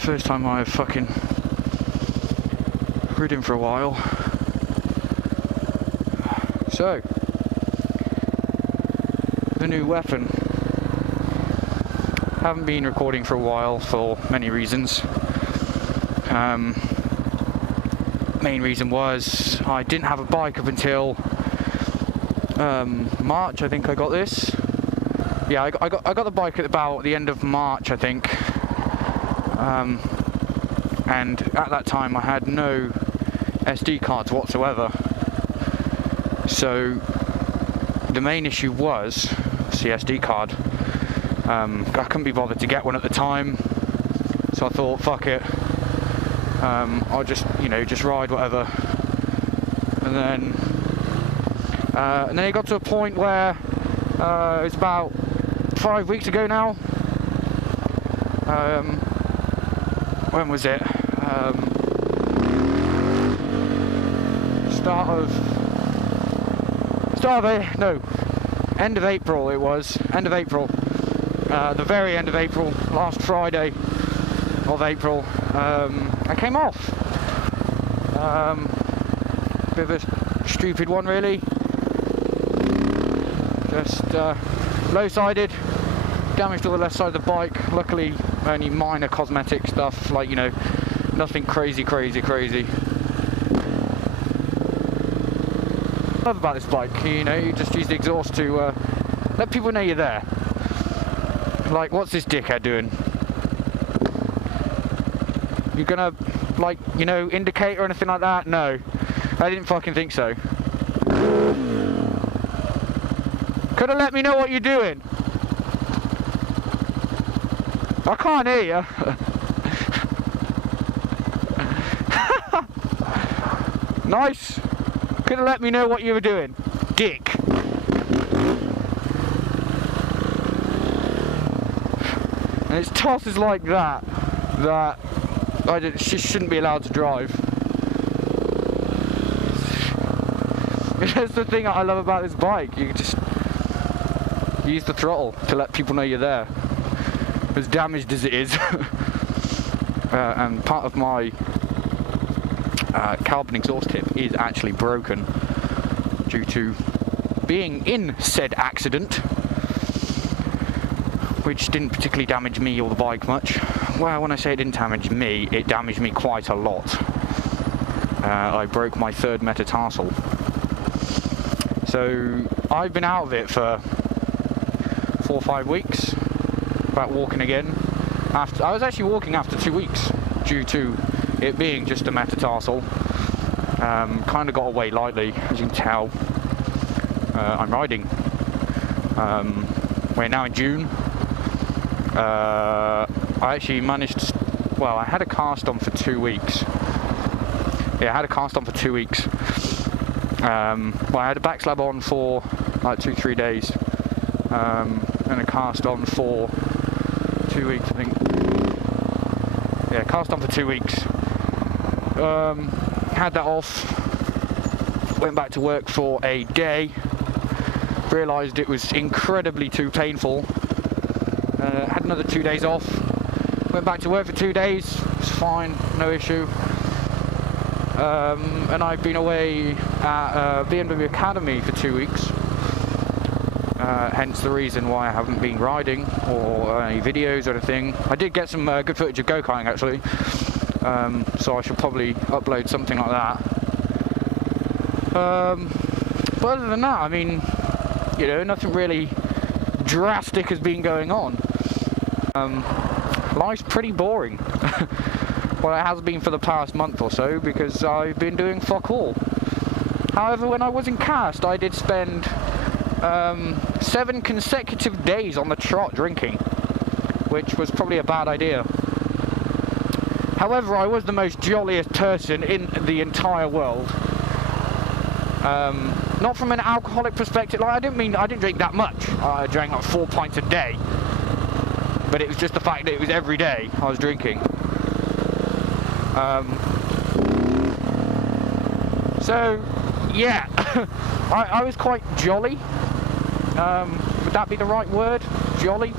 the first time I've fucking ridden for a while. So, the new weapon. Haven't been recording for a while for many reasons. Main reason was I didn't have a bike up until March. I think I got this. Yeah, I got the bike at about the end of March, I think. And at that time I had no SD cards whatsoever. So the main issue was the SD card. I couldn't be bothered to get one at the time, so I thought, fuck it. I'll just, just ride whatever. And then it got to a point where it's about 5 weeks ago now. When was it? End of April it was. End of April. The very end of April, last Friday of April, I came off. Bit of a stupid one, really. Just low-sided, damaged all the left side of the bike. Luckily, only minor cosmetic stuff, like, nothing crazy. Love about this bike, you just use the exhaust to let people know you're there. Like, what's this dickhead doing? You're gonna, indicate or anything like that? No, I didn't fucking think so. Could have let me know what you're doing. I can't hear you. Nice. Could have let me know what you were doing, dick. And it's tosses like that she shouldn't be allowed to drive. That's the thing I love about this bike. You can just use the throttle to let people know you're there, as damaged as it is. And part of my carbon exhaust tip is actually broken due to being in said accident, which didn't particularly damage me or the bike much. Well, when I say it didn't damage me, it damaged me quite a lot. I broke my third metatarsal. So I've been out of it for 4 or 5 weeks, about walking again. I was actually walking after 2 weeks due to it being just a metatarsal. Kind of got away lightly, as you can tell. I'm riding. We're now in June. I actually managed to, I had a cast on for 2 weeks. Yeah, I had a cast on for 2 weeks. I had a back slab on for like 2-3 days. And a cast on for 2 weeks, I think. Yeah, cast on for 2 weeks. Had that off. Went back to work for a day. Realised it was incredibly too painful. Had another 2 days off. Went back to work for 2 days. It was fine, no issue. And I've been away at BMW Academy for 2 weeks. Hence the reason why I haven't been riding or any videos or anything. I did get some good footage of go-karting actually, so I should probably upload something like that. But other than that, I mean, nothing really drastic has been going on. Life's pretty boring. Well, it has been for the past month or so, because I've been doing fuck all. However, when I was in cast, I did spend 7 consecutive days on the trot drinking, which was probably a bad idea. However, I was the most jolliest person in the entire world. Not from an alcoholic perspective, I didn't drink that much. I drank like 4 pints a day. But it was just the fact that it was every day I was drinking. So, yeah, I was quite jolly. Would that be the right word? Jolly?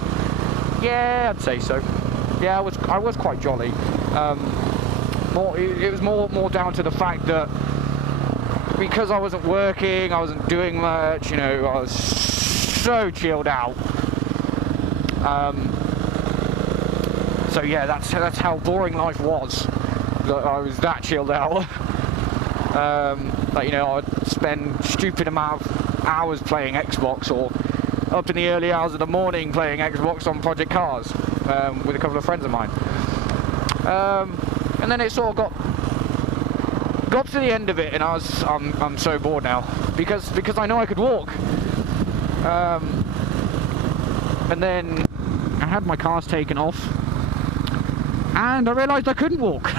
Yeah, I'd say so. Yeah, I was quite jolly. It was more down to the fact that because I wasn't working, I wasn't doing much, you know, I was so chilled out. So yeah, that's how boring life was. That I was that chilled out. Like, you know, I'd spend stupid amount of hours playing Xbox, or up in the early hours of the morning playing Xbox on Project Cars with a couple of friends of mine. And then it sort of got to the end of it, and I'm so bored now because I know I could walk. And then I had my cars taken off, and I realised I couldn't walk.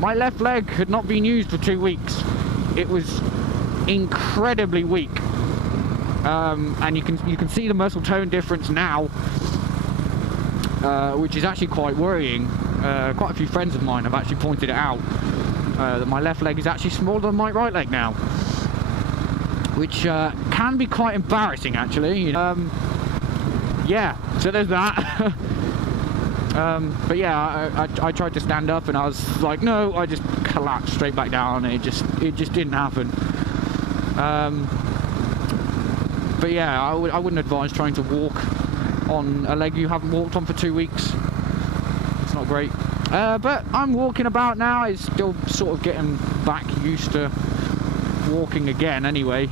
My left leg had not been used for 2 weeks. It was incredibly weak, and you can see the muscle tone difference now, which is actually quite worrying. Quite a few friends of mine have actually pointed it out, that my left leg is actually smaller than my right leg now, which can be quite embarrassing actually. Yeah, so there's that. But yeah, I tried to stand up and I was like, no, I just collapsed straight back down, and it just didn't happen. But yeah, I wouldn't advise trying to walk on a leg you haven't walked on for 2 weeks. It's not great. But I'm walking about now. It's still sort of getting back used to walking again anyway.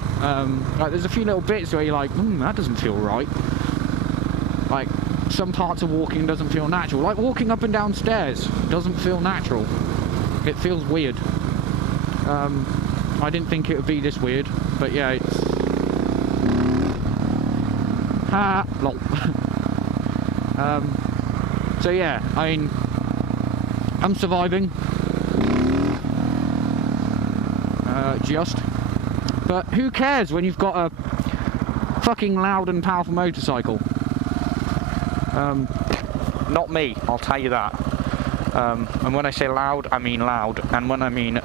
Like, there's a few little bits where you're like, that doesn't feel right. Like, some parts of walking doesn't feel natural. Like walking up and down stairs doesn't feel natural. It feels weird. I didn't think it would be this weird, but yeah, it's... lol. So yeah, I mean, I'm surviving. But who cares when you've got a fucking loud and powerful motorcycle? Not me, I'll tell you that. And when I say loud, I mean loud. And when I mean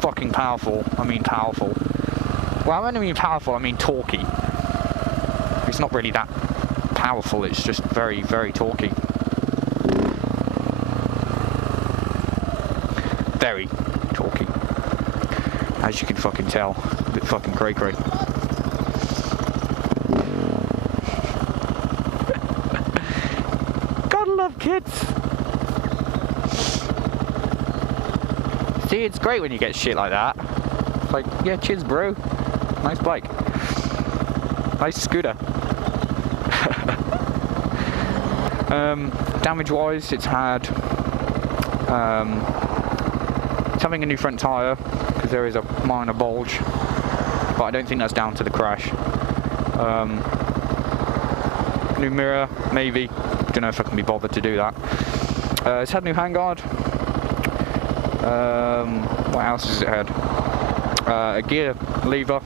fucking powerful, I mean powerful. Well, when I mean powerful, I mean torquey. It's not really that powerful, it's just very, very torquey. Very torquey. As you can fucking tell. A bit fucking cray-cray. Gotta love kids. See, it's great when you get shit like that. It's like, yeah, cheers, bro. Nice bike. Nice scooter. Damage-wise, it's had... it's having a new front tyre, because there is a minor bulge. But I don't think that's down to the crash. New mirror, maybe. Don't know if I can be bothered to do that. It's had new handguard. What else has it had? A gear lever.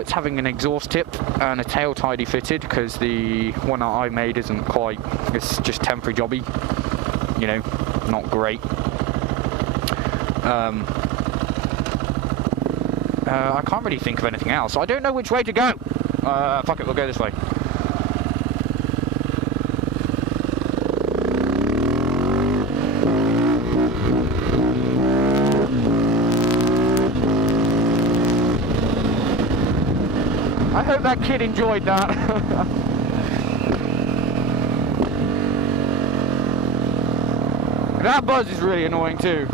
It's having an exhaust tip and a tail tidy fitted, because the one that I made isn't quite, it's just temporary jobby, you know, not great. I can't really think of anything else. I don't know which way to go. Fuck it, we'll go this way. I hope that kid enjoyed that. That buzz is really annoying too.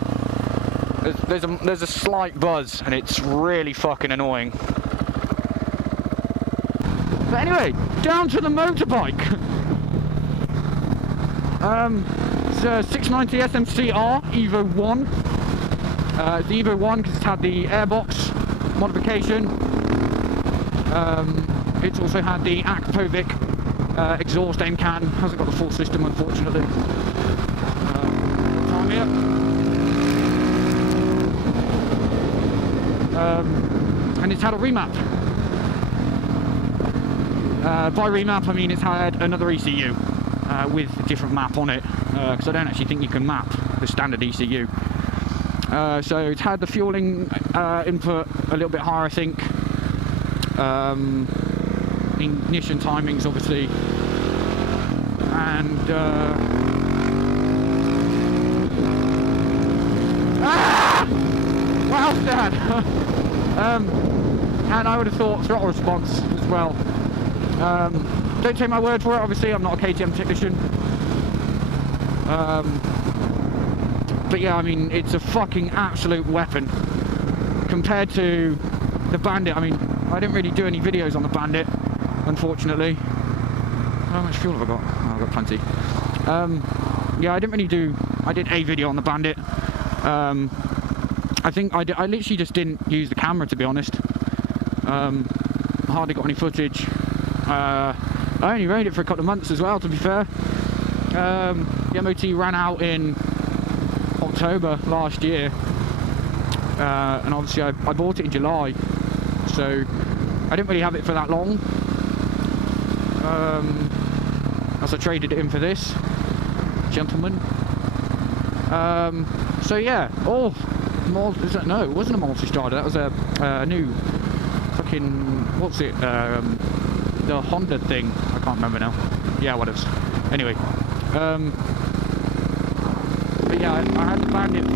There's a slight buzz, and it's really fucking annoying. But anyway, down to the motorbike. It's a 690 SMC-R Evo 1. It's the Evo 1 because it's had the airbox modification. It's also had the Akpovic exhaust end can. Hasn't got the full system, unfortunately. And it's had a remap. By remap, I mean it's had another ECU with a different map on it, because I don't actually think you can map the standard ECU. So it's had the fueling input a little bit higher, I think. Ignition timings, obviously, and what else, Dad? And I would have thought throttle response as well. Don't take my word for it, obviously, I'm not a KTM technician. But yeah, I mean, it's a fucking absolute weapon. Compared to the Bandit, I mean, I didn't really do any videos on the Bandit, unfortunately. How much fuel have I got? Oh, I've got plenty. Yeah, I did a video on the Bandit. I think I literally just didn't use the camera, to be honest. Hardly got any footage. I only rode it for a couple of months as well, to be fair. The MOT ran out in October last year, and obviously I bought it in July, so I didn't really have it for that long, as I traded it in for this gentleman. So yeah, no, it wasn't a multi-starter, that was a new fucking, what's it, the Honda thing, I can't remember now. Yeah, whatever. Anyway, but yeah, I had the Bandit for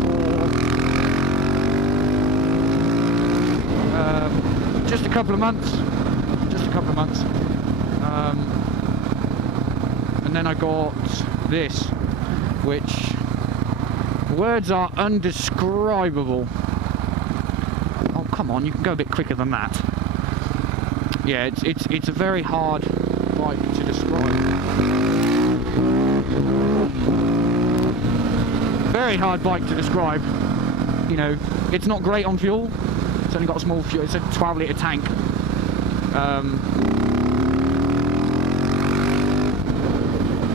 just a couple of months, and then I got this, which words are undescribable. Oh, come on, you can go a bit quicker than that. Yeah, it's a very hard bike to describe. Very hard bike to describe. You know, it's not great on fuel. It's only got a small fuel. It's a 12-litre tank.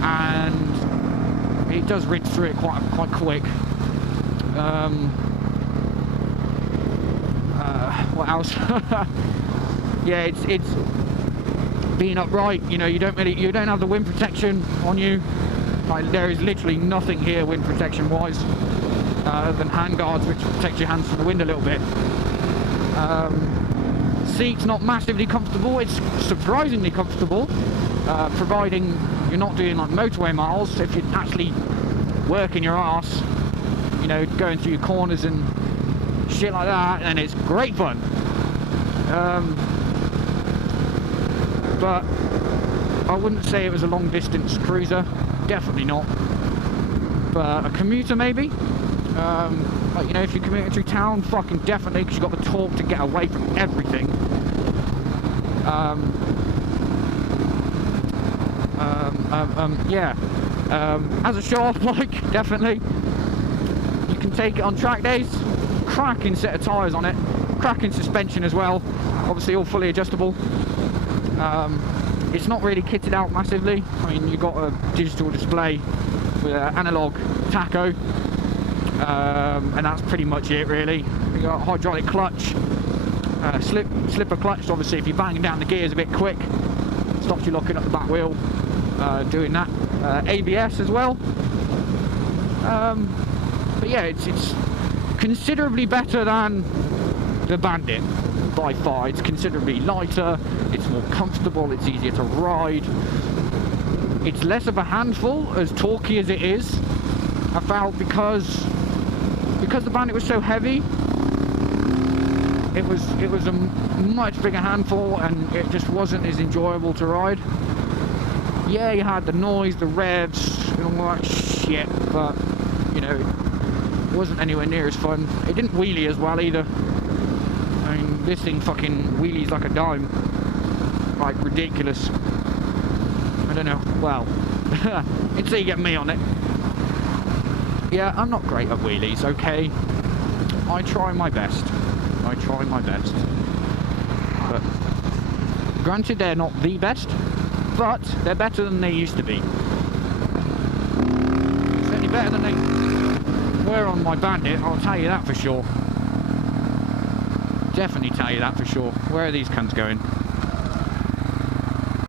And it does rinse through it quite quick. What else? Yeah, it's being upright. You know, you don't have the wind protection on you. Like, there is literally nothing here wind protection wise, other than hand guards which protect your hands from the wind a little bit. Seat's not massively comfortable. It's surprisingly comfortable, providing you're not doing like motorway miles. If you're actually working your ass, you know, going through your corners and shit like that, and it's great fun. But I wouldn't say it was a long distance cruiser, definitely not. But a commuter maybe, like, you know, if you're commuting through town, fucking definitely, because you've got the torque to get away from everything. Yeah, as a show-off bike, definitely. You can take it on track days. Cracking set of tyres on it, cracking suspension as well, obviously all fully adjustable. It's not really kitted out massively. I mean, you've got a digital display with an analog tacho, and that's pretty much it really. You've got a hydraulic clutch, slipper clutch, obviously if you're banging down the gears a bit quick, stops you locking up the back wheel, doing that. ABS as well. But yeah, it's considerably better than the Bandit by far. It's considerably lighter, it's more comfortable, it's easier to ride, it's less of a handful, as torquey as it is. I felt because the Bandit was so heavy, it was a much bigger handful, and it just wasn't as enjoyable to ride. Yeah, you had the noise, the revs, and all that shit, but you know, it wasn't anywhere near as fun. It didn't wheelie as well either. I mean, this thing fucking wheelies like a dime. Like, ridiculous. I don't know, well, until you get me on it. Yeah, I'm not great at wheelies, okay? I try my best. But, granted, they're not the best, but they're better than they used to be. Certainly better than they were on my Bandit, I'll tell you that for sure. Definitely tell you that for sure. Where are these cunts going?